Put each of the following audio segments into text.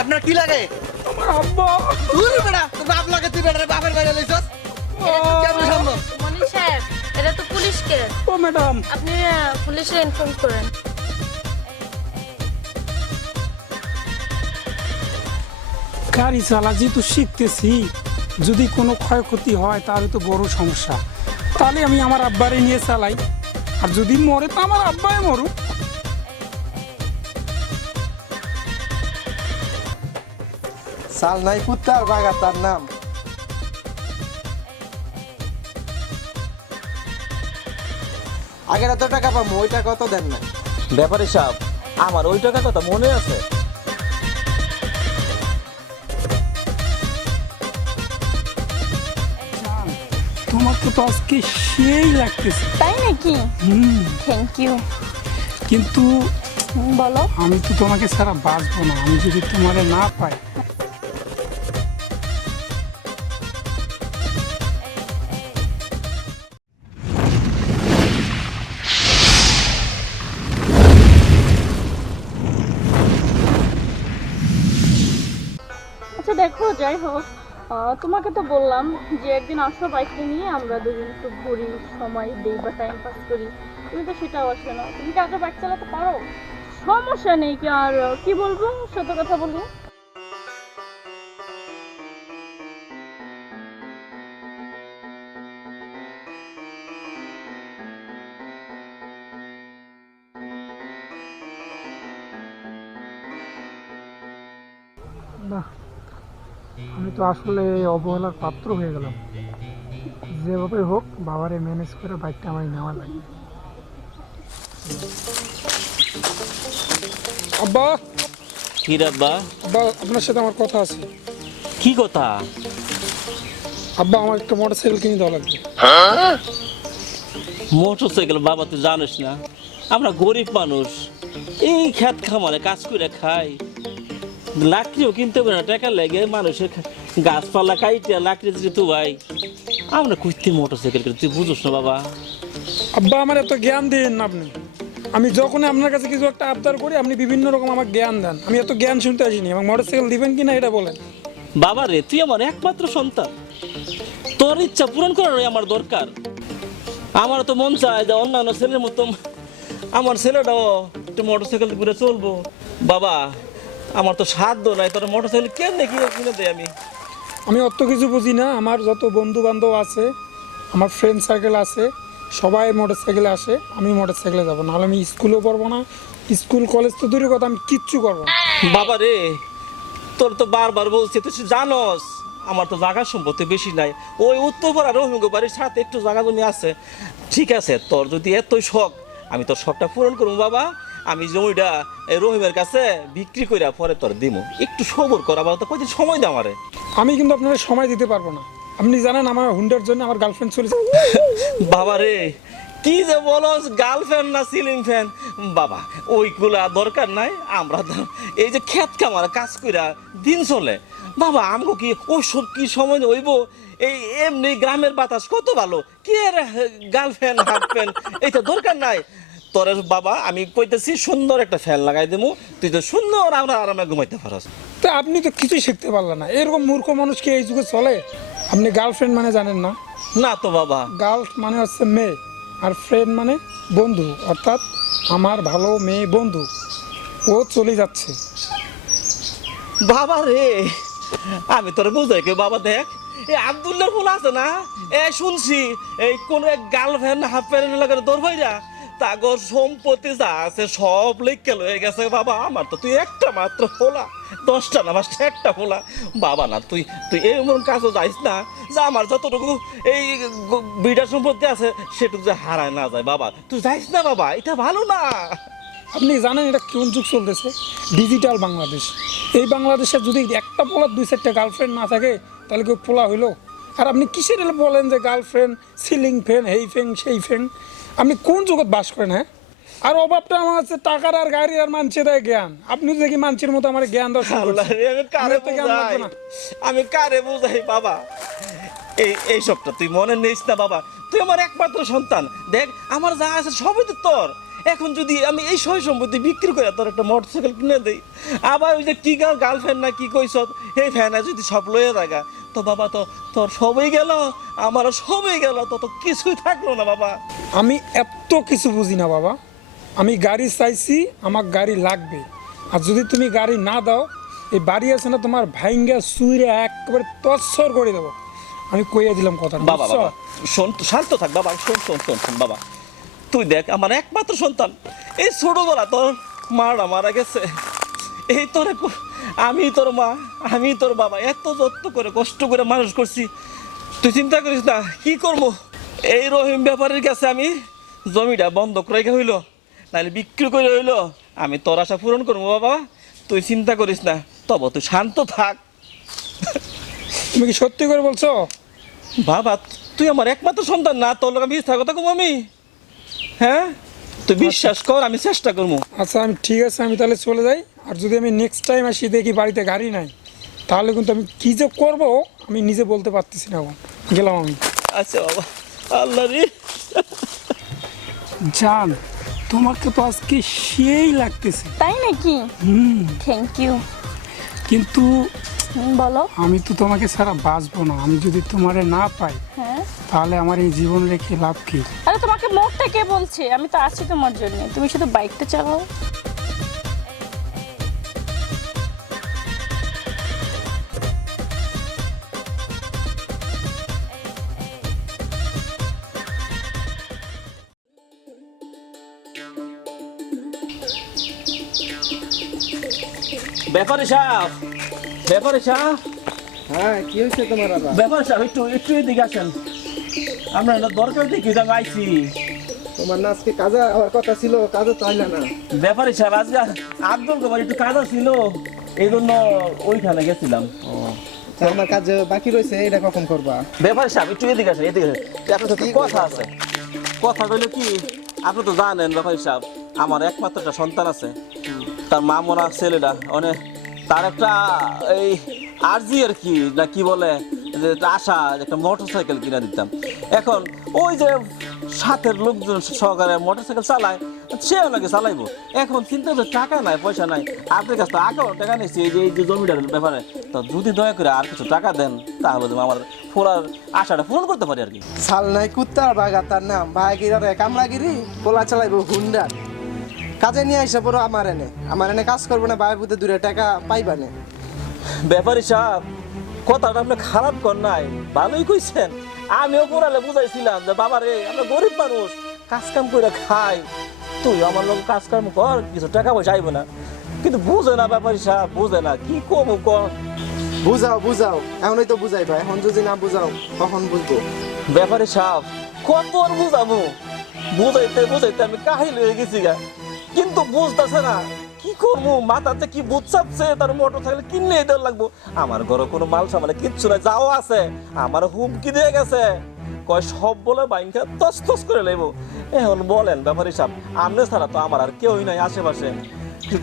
আপনার কি লাগে? আমার আব্বা। তুই বেটা তোর বাপ লাগে, তুই বেটা বাপের বাইরে লইছস কেমন সম্ভব? মনি সাহেব, এটা তো পুলিশ কেস। ও ম্যাডাম, আপনি পুলিশে ইনফর্ম করেন। গাড়ি চালা যেহেতু শিখতেছি, যদি কোনো ক্ষয়ক্ষতি হয় তাহলে তো বড় সমস্যা। তাহলে আমি আমার আব্বারে নিয়ে চালাই, আর যদি মরে তো আমার আব্বাই মরুক। সাল নাই কুত্তার বাগা তার নাম। আগের এত টাকা পাবো, ওই টাকা তো দেন না। ব্যাপারী সাহেব, আমার ওই টাকার কথা মনে আছে। জান, তোমাকে তো আজকে সেই লাগতেছে। তাই নাকি? Thank you. কিন্তু বলো। আমি তো তোমাকে ছাড়া বাঁচবো না, আমি যদি তোমারে না পাই। আচ্ছা দেখো, যাই হোক, তোমাকে তো বললাম যে একদিন আসো বাইকটা নিয়ে, আমরা দুজন একটু ঘুরি, সময় দিই বা টাইম পাস করি। তুমি তো সেটাও আসলে না। তুমি কি আগে বাইক চালাতে পারো? সমস্যা নেই, কি আর কি বলবো, সত্য কথা বলি। না, আমি তো আসলে অবহেলার পাত্র হয়ে গেলাম। যেভাবে হোক বাবারে ম্যানেজ করে বাইকটা আমার নেওয়া লাগবে। আব্বা, কি রে আব্বা? আব্বা, আপনার সাথে আমার কথা আছে। কি কথা? আব্বা, আমার একটা মোটরসাইকেল কিনে দেওয়া লাগবে। মোটরসাইকেল? বাবা তুই জানিস না আমরা গরিব মানুষ, এই খেত খামারে কাজ করে খাই, লাকড়িও কিনতে পারে না টাকা লেগে, মানুষের গাছপালা কাইটিয়া লাকড়ি দিতে ভাই, আমরা কুইতে মোটরসাইকেল কিনে, তুই বুঝোস না বাবা। আব্বা, আমার এত জ্ঞান দিন না আপনি। আমি যখন আপনার কাছে কিছু একটা আবদার করি, আপনি বিভিন্ন রকম আমার জ্ঞান দেন। আমি এত জ্ঞান শুনতে আসিনি। আমার মোটরসাইকেল দিবেন কি না এটা বলেন। বাবা রে, তুই আমার একমাত্র সন্তান, তোর ইচ্ছা পূরণ করারই আমার দরকার। আমার তো মন চায় যে অন্যান্য ছেলের মতো আমার ছেলেটাও একটু মোটরসাইকেল ঘুরে চলবো। বাবা, আমার তো সাধ্য নাই, তোর মোটরসাইকেল কেমনে কি কিনে দেয় আমি। আমি অত কিছু বুঝি না। আমার যত বন্ধু বান্ধব আছে, আমার ফ্রেন্ড সার্কেল আছে, সবাই মোটরসাইকেলে আসে। আমি মোটরসাইকেলে যাবো, নাহলে আমি স্কুলেও পড়বো না। স্কুল কলেজ তো দূরের কথা, আমি কিচ্ছু করবো না। বাবা রে, তোর তো বারবার বলছি, তুই জানস আমার তো জায়গা সম্পত্তি বেশি নাই। ওই উত্তরপাড়া রহিম বাড়ির সাথে একটু জায়গা জমি আছে। ঠিক আছে, তোর যদি এতই শখ, আমি তোর শখটা পূরণ করবো বাবা। আমি জমিটা এই রহিমের কাছে বিক্রি করে পরে তোর দিমু, একটু সবর কর। আবার তো কয়দিন সময় দে আমারে। আমি কিন্তু আপনাকে সময় দিতে পারবো না। আপনি জানেন আমার হুন্ডার জন্য আমার গার্লফ্রেন্ড চলেছে। বাবা রে, কি যে বলস, গার্লফ্রেন্ড না সিলিং ফ্যান? বাবা ওইগুলা দরকার নাই। আমরা এই যে খেত খামার কাজ কইরা দিন চলে বাবা, আমগো কি ওইসব কি সময় হইব? এই এমনি গ্রামের বাতাস কত ভালো, কি আর গার্লফ্রেন্ড হাফ্রেন্ড এইটা দরকার নাই। তোর বাবা আমি কইতেছি সুন্দর একটা ফ্যান লাগাই দেবো, তুই তো সুন্দর আমরা আরামে ঘুমাইতে পারস। তো আপনি তো কিছুই শিখতে পারলেন না। এরকম মূর্খ মানুষ কি এই যুগে চলে? আপনি গার্লফ্রেন্ড মানে জানেন না? না তো বাবা। গার্ল মানে হচ্ছে মেয়ে, আর ফ্রেন্ড মানে বন্ধু, অর্থাৎ আমার ভালো মেয়ে বন্ধু। ও চলে যাচ্ছে। বাবা রে, আমি তোর বুঝাই কে বাবা, দেখ এই আব্দুল্লার ফুল আছে না, এ শুনছি এই কোন এক গার্লফ্রেন্ড হাফ প্যান্ট লাগানো তোর ভাইরা তাগর সম্পত্তি যা আছে সব লেখকে লয়ে গেছে বাবা। আমার তো তুই একটা মাত্র ফোলা, 10টা না বাস একটা ফোলা বাবা। না তুই তুই এমন কাজও যাইস না যে আমার যতটুকু এই বিড়ার সম্পত্তি আছে সেটুকু যে হারায় না যায় বাবা। তুই যাইস না বাবা, এটা ভালো না। আপনি জানেন এটা কোন যুগ চলতেছে? ডিজিটাল বাংলাদেশ। এই বাংলাদেশে যদি একটা পোলার 2-4টা গার্লফ্রেন্ড না থাকে তাহলে কেউ পোলা হইলো? আর আপনি কিসের বলেন যে গার্লফ্রেন্ড, সিলিং ফ্যান, হেই ফ্যান সেই ফ্যান? আপনি কোন জগৎ বাস করেন? হ্যাঁ, আর অভাবটা আমার হচ্ছে টাকার আর গাড়ি আর মানছে দেয় জ্ঞান। আপনি দেখি মানছের মতো আমার জ্ঞান দর্শন আল্লাহ রে, আমি কারে বুঝাই, আমি কারে বুঝাই বাবা? এই সবটা তুই মনে নিস না বাবা, তুই আমার একমাত্র সন্তান। দেখ আমার যা আছে সবই তো তোর। এখন যদি আমি এই সয় সম্পত্তি বিক্রি করে তোর একটা মোটরসাইকেল কিনে দেই, আবার ওই যে কি গার্লফ্রেন্ড না কি কইস এই ফ্যানা যদি সব লয়ে থাকা, তো বাবা তো তোর সবই গেল, আমারও সবই গেল, তো কিছুই থাকলো না বাবা। আমি এত কিছু বুঝি না বাবা, আমি গাড়ি চাইছি, আমার গাড়ি লাগবে। আর যদি তুমি গাড়ি না দাও, এই বাড়ি আছে না তোমার ভাইঙ্গা সুইরে একেবারে তৎসর করে দেবো। আমি কইয়া দিলাম কথা বাবা বাবা শোন, শান্ত থাক বাবা, শোন শোন শোন শোন বাবা, তুই দেখ আমার একমাত্র সন্তান, এই ছোটবেলা তোর মারা মারা গেছে, এই তোর আমি তোর মা, আমি তোর বাবা এত যত্ন করে কষ্ট করে মানুষ করছি, তুই চিন্তা করিস না কি করবো। এই রহিম ব্যাপারীর কাছে আমি জমিটা বন্ধক রেখে হইলো, নাহলে বিক্রি করে হইলো, আমি তোর আশা পূরণ করবো বাবা, তুই চিন্তা করিস না, তবে তুই শান্ত থাক। তুমি কি সত্যি করে বলছো? বাবা তুই আমার একমাত্র সন্তান না, তোর লোক আমি মিথ্যা কথা কম আমি? হ্যাঁ তুই বিশ্বাস কর, আমি চেষ্টা করবো। আচ্ছা আমি ঠিক আছে, আমি তাহলে চলে যাই। আর যদি আমি নেক্সট টাইম আসি দেখি বাড়িতে গাড়ি নাই, তাহলে কিন্তু আমি কী যে করবো আমি নিজে বলতে পারতেছি না। এখন গেলাম আমি। আচ্ছা বাবা, আল্লাহ রে। জান, তোমাকে তো আজকে সেই লাগতেছে। তাই নাকি? Thank you. কিন্তু বলো। আমি তো তোমাকে ছাড়া বাঁচবো না। আমি যদি তোমারে না পাই, হ্যাঁ, তাহলে আমার এই জীবন রেখে লাভ কি? আরে তোমাকে মোটটা কে বলছে? আমি তো আছি তোমার জন্য, তুমি শুধু বাইকটা চালাও। ব্যাপারে সাহেব, ব্যাপারে সাহেব, হ্যাঁ কি হয়েছে তোমার বাবা? ব্যাপারে সাহেব একটু একটু এদিকে আসেন, আমরা একটা দরকার দেখি আমি আইছি। তোমার না আজকে কাজে আমার কথা ছিল, কাজে তো আইলা না। ব্যাপারে সাহেব আজকে আব্দুল কুমার একটু কাজ ছিল, এই জন্য ওইখানে গেছিলাম। তা আমার কাজ বাকি রয়েছে, এটা কখন করবা? ব্যাপারে সাহেব একটু এদিকে আসেন, এদিকে আসেন। আপনার সাথে কথা আছে। কথা হইলো কি, আপনি তো জানেন ব্যাপারে সাহেব আমার একমাত্র একটা সন্তান আছে, তার মা মরা ছেলেটা অনেক, তার একটা এই আরজি আর কি না কি বলে যে আশা একটা মোটরসাইকেল কিনে দিতাম। এখন ওই যে সাথের লোকজন সহকারে মোটরসাইকেল চালায়, সেও নাকি চালাইবো। এখন চিন্তা করছে টাকা নাই, পয়সা নাই, আপনার কাছে তো আগেও টাকা নিয়েছি এই যে জমিটার ব্যাপারে, তো যদি দয়া করে আর কিছু টাকা দেন তাহলে তুমি আমার ফোলার আশাটা পূরণ করতে পারি আর কি। সাল নাই কুত্তার বাগা তার নাম, ভাইগিরারে কামলাগিরি পোলা চালাইবো হুন্ডার। কাজে নিয়ে আইসা পড়ো আমার এনে কাজ করবো না, ভাই বুধে 2 টাকা পাইবা না। ব্যাপারী সাহেব কথাটা আপনি খারাপ কর নাই, ভালোই কইছেন। আমিও পড়ালে বুঝাইছিলাম যে বাবা রে আমরা গরিব মানুষ, কাজ কাম করে খাই, তুই আমার লোক কাজ কাম কর, কিছু টাকা পয়সা আইব না। কিন্তু বুঝে না ব্যাপারী সাহেব, বুঝে না, কি কম কর। বুঝাও এখনই তো বুঝাইবা, এখন যদি না বুঝাও তখন বুঝবো। ব্যাপারী সাহেব কত আর বুঝাবো, বুঝাইতে বুঝাইতে আমি কাহিল হয়ে গেছি গা, কিন্তু বুঝতেছে না কি করবো, মাথাতে কি বুঝ চাপছে, তার মোটরসাইকেল কিনে দেওয়ার লাগবো। আমার ঘরে কোনো মাল সামানে কিচ্ছু নাই, যাও আছে আমার হুমকি দিয়ে গেছে, কয় সব বলে বাইনকে তস তস করে লেবো। এখন বলেন ব্যাপারী সাহেব, আপনি ছাড়া তো আমার আর কেউই নাই আশেপাশে,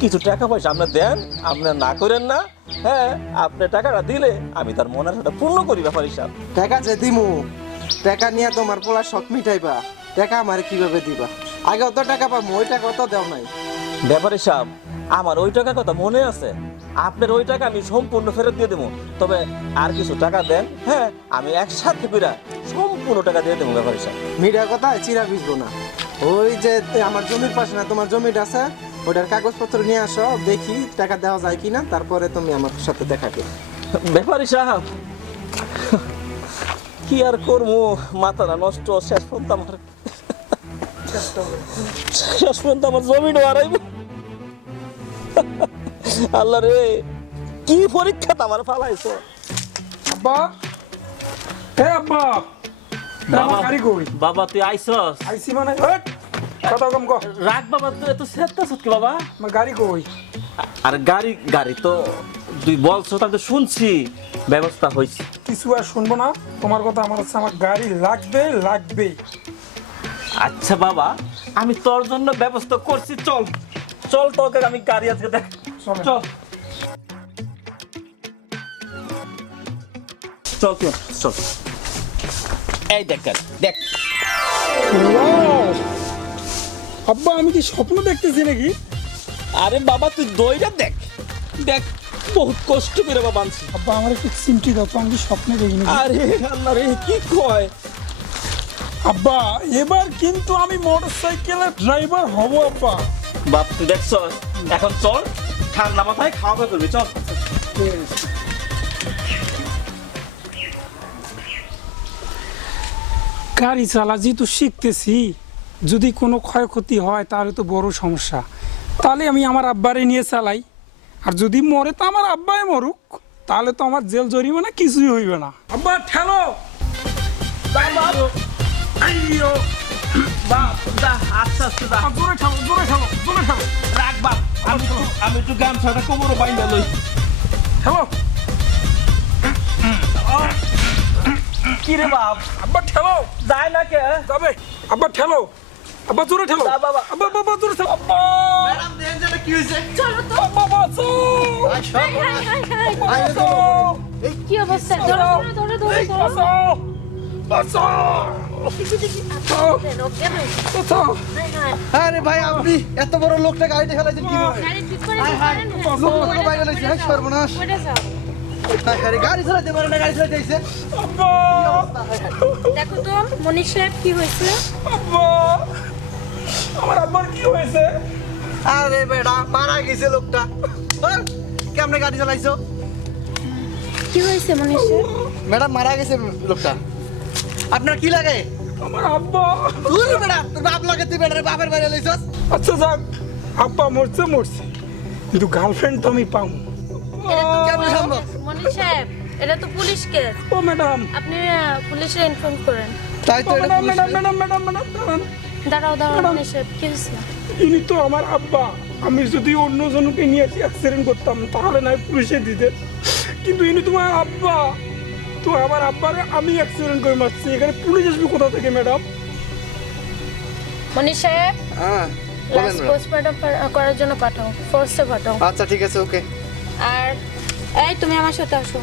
কিছু টাকা পয়সা আপনি দেন, আপনি না করেন না। হ্যাঁ আপনি টাকাটা দিলে আমি তার মনের সাথে পূর্ণ করি ব্যাপারী সাহেব। টাকা যে দিমু, টাকা নিয়ে তোমার পোলা শখ মিটাইবা, টাকা আমার কিভাবে দিবা? আগে অত টাকা পাবো, ওই টাকা অত দেও নাই। ব্যাপারী সাহেব আমার ওই টাকার কথা মনে আছে, আপনার ওই টাকা আমি সম্পূর্ণ ফেরত দিয়ে দেবো, তবে আর কিছু টাকা দেন, হ্যাঁ আমি একসাথে করে সম্পূর্ণ টাকা দিয়ে দেবো ব্যাপারী সাহেব। মিডিয়া কথা চিরা বুঝবো না, ওই যে আমার জমির পাশে না তোমার জমিটা আছে, ওটার কাগজপত্র নিয়ে আসো, দেখি টাকা দেওয়া যায় কিনা, তারপরে তুমি আমার সাথে দেখা করো। ব্যাপারী সাহেব কি আর করবো, মাথাটা নষ্ট, শেষ পর্যন্ত আমার জমিটা হারাইব। আল্লাহ রে কি পরীক্ষা আমার ফালাইছো। আব্বা, হে আব্বা, আমার গাড়ি কই? বাবা তুই আইসস? আইসি মানে কথা কম কর। রাখ বাবা, তুই এত সেটটা সত্যি বাবা। আমার গাড়ি কই? আর গাড়ি গাড়ি তো তুই বলছো, আমি তো শুনছি, ব্যবস্থা হয়েছে। কিছু আর শুনবো না তোমার কথা, আমার হচ্ছে আমার গাড়ি লাগবে। আচ্ছা বাবা আমি তোর জন্য ব্যবস্থা করছি, চল চল তোকে আমি গাড়ি আজকে দেখ, চল চল চল চল চল। এই দেখ দেখ, আব্বা আমি কি স্বপ্ন দেখতেছি নাকি? আরে বাবা তুই দইটা দেখ দেখ, বহুত কষ্ট করে বাবা আনছি। আব্বা আমার একটু চিমটি দাও তো, আমি কি স্বপ্নে দেখি নাকি? আরে আল্লাহ রে, কি কয়? আব্বা এবার কিন্তু আমি মোটরসাইকেলের ড্রাইভার হব আব্বা। বাপ তুই দেখছ, এখন চল ঠান্ডা মাথায় খাওয়া দাওয়া করবি, চল। গাড়ি চালা যেহেতু শিখতেছি, যদি কোনো ক্ষয়ক্ষতি হয় তাহলে তো বড় সমস্যা। তাহলে আমি আমার আব্বারে নিয়ে চালাই, আর যদি মরে তো আমার আব্বাই মরুক, তাহলে তো আমার জেল জরিমানা কিছুই হইবে না। আব্বা ঠেলো। আইয়ো, বাপ দা আস্তে আস্তে দা, জোরে ঠেলো, জোরে ঠেলো, জোরে ঠেলো, রাখ বাপ, আমি একটু গামছাটা কোমরে বাইন্দা লই। ঠেলো। কি রে বাপ, আব্বা ঠেলো। যায় না কে? যাবে। আব্বা ঠেলো, আব্বা জোরে ঠেলো। যা বাবা। আব্বা বাবা জোরে ঠেলো। আব্বা ম্যাডাম দেখেন যে কি হয়েছে? চলো তো। আব্বা বাঁচাও। High high high high. বাঁচাও। কি অবস্থা? ধরো ধরো ধরো ধরো ধরো। বাঁচাও। বাঁচাও। অজ্ঞান হয়েছে। বাঁচাও। High high. আরে ভাই আপনি এত বড় লোকটা গাড়িতে ফেলাইছেন কিভাবে? গাড়ি ঠিক করে পারেন? লোকটা বাইরে লাইছে, হ্যাঁ সর্বনাশ। পড়ে যাও। আরে গাড়ি চালাতে পারে না, গাড়ি চালাতে আইছে। আব্বা। দেখো তো মনীষ সাহেব কি হয়েছে? আব্বা। আমার আব্বার কি হয়েছে? আরে বেটা মারা গেছে লোকটা। বল, কেমনে গাড়ি চালাইছো? কি হয়েছে মনীষ সাহেব? ম্যাডাম মারা গেছে লোকটা। আপনার কি লাগে? আমার আব্বা। তুই বেটা, তোর বাপ লাগে, তুই বেটা বাপের বাইরে লাইছস। আচ্ছা যাক, আব্বা মরছে মরছে, কিন্তু গার্লফ্রেন্ড তো আমি পাবো। এটা তো কেমনে সম্ভব? মনীষ সাহেব, এটা তো পুলিশ কেস। ও ম্যাডাম। আপনি পুলিশে ইনফর্ম করেন। তাই ও তো এটা madam police. Madam madam madam madam দাঁড়ান। দাঁড়াও দাঁড়াও মনীষ সাহেব, কি হয়েছে? ইনি তো আমার আব্বা। আমি যদি অন্য জনকে নিয়ে অ্যাক্সিডেন্ট করতাম তাহলে নয় পুলিশে দিতে, কিন্তু ইনি তোমার আব্বা। তো আমার আব্বারে আমি অ্যাক্সিডেন্ট করে মারছি, এখানে পুলিশ আসবে কোথা থেকে ম্যাডাম? মনীষ সাহেব, হ্যাঁ বলেন লাস্ট ম্যাডাম। পোস্টমর্টম করার জন্য পাঠাও, ফোর্সে পাঠাও। আচ্ছা ঠিক আছে, ওকে। আর এই তুমি আমার সাথে আসো।